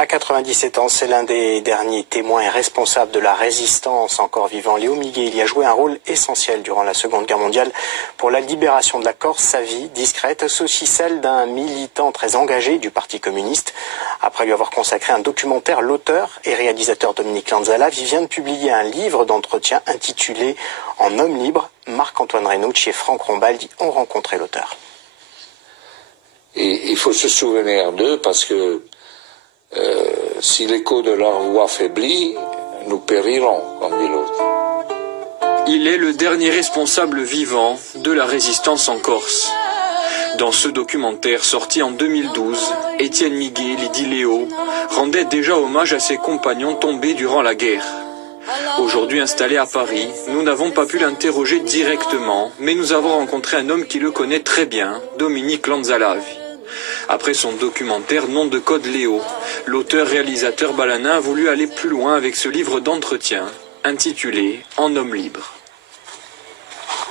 À 97 ans, c'est l'un des derniers témoins et responsables de la résistance encore vivant. Léo Miguel y a joué un rôle essentiel durant la Seconde Guerre mondiale pour la libération de la Corse. Sa vie discrète, c'est aussi celle d'un militant très engagé du Parti communiste. Après lui avoir consacré un documentaire, l'auteur et réalisateur Dominique Lanzalavi vient de publier un livre d'entretien intitulé « En homme libre ». Marc-Antoine Renucci et Franck Rombaldi ont rencontré l'auteur. Et il faut se souvenir d'eux parce que si l'écho de leur voix faiblit, nous périrons, comme dit l'autre. Il est le dernier responsable vivant de la résistance en Corse. Dans ce documentaire sorti en 2012, Étienne Miguel, dit Léo, rendait déjà hommage à ses compagnons tombés durant la guerre. Aujourd'hui installé à Paris, nous n'avons pas pu l'interroger directement, mais nous avons rencontré un homme qui le connaît très bien, Dominique Lanzalavi. Après son documentaire Nom de code Léo, l'auteur-réalisateur balanin a voulu aller plus loin avec ce livre d'entretien, intitulé « En homme libre ».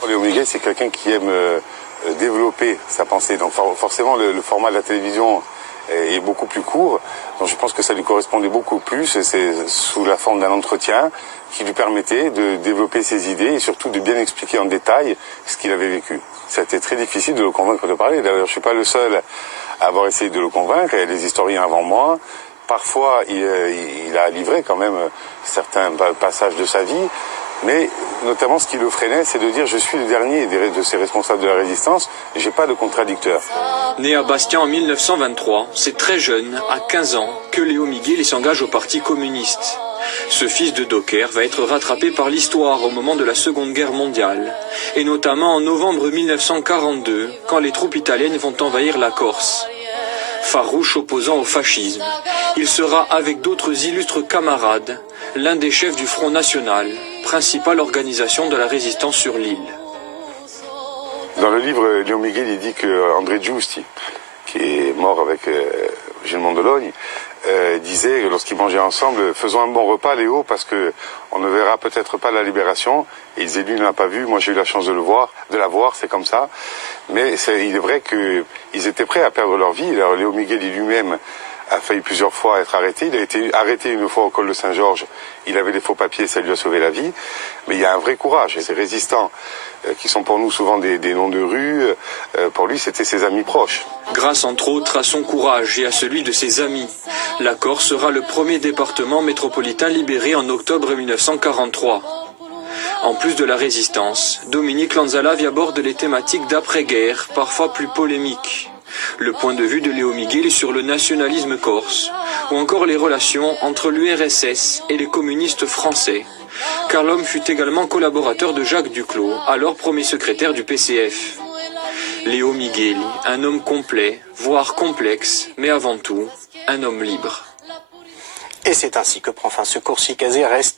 Léo Miguel, c'est quelqu'un qui aime développer sa pensée. Donc forcément, le format de la télévision est beaucoup plus court. Donc je pense que ça lui correspondait beaucoup plus. C'est sous la forme d'un entretien qui lui permettait de développer ses idées et surtout de bien expliquer en détail ce qu'il avait vécu. Ça a été très difficile de le convaincre de parler. D'ailleurs, je ne suis pas le seul à avoir essayé de le convaincre. Il y a des historiens avant moi. Parfois, il a livré quand même certains passages de sa vie. Mais notamment, ce qui le freinait, c'est de dire « je suis le dernier de ces responsables de la résistance, et j'ai pas de contradicteur ». Né à Bastia en 1923, c'est très jeune, à 15 ans, que Léo Miguel s'engage au Parti communiste. Ce fils de docker va être rattrapé par l'histoire au moment de la Seconde Guerre mondiale, et notamment en novembre 1942, quand les troupes italiennes vont envahir la Corse. Farouche opposant au fascisme, il sera, avec d'autres illustres camarades, l'un des chefs du Front National, principale organisation de la résistance sur l'île. Dans le livre, Léo Miguel, il dit que André Giusti, qui est mort avec Gilles Mondologne, disait, lorsqu'ils mangeaient ensemble, faisons un bon repas, Léo, parce que on ne verra peut-être pas la libération. Et il disait, lui, il n'a pas vu, moi j'ai eu la chance de la voir, c'est comme ça. Mais il est vrai qu'ils étaient prêts à perdre leur vie. Alors Léo Miguel lui-même a failli plusieurs fois être arrêté. Il a été arrêté une fois au col de Saint-Georges. Il avait des faux papiers, ça lui a sauvé la vie. Mais il y a un vrai courage. Et ces résistants, qui sont pour nous souvent des noms de rue, pour lui, c'était ses amis proches. Grâce entre autres à son courage et à celui de ses amis, la Corse sera le premier département métropolitain libéré en octobre 1943. En plus de la résistance, Dominique Lanzalavi aborde les thématiques d'après-guerre, parfois plus polémiques. Le point de vue de Léo Miguel sur le nationalisme corse, ou encore les relations entre l'URSS et les communistes français, car l'homme fut également collaborateur de Jacques Duclos, alors premier secrétaire du PCF. Léo Miguel, un homme complet, voire complexe, mais avant tout, un homme libre. Et c'est ainsi que prend fin ce Corsicaise resté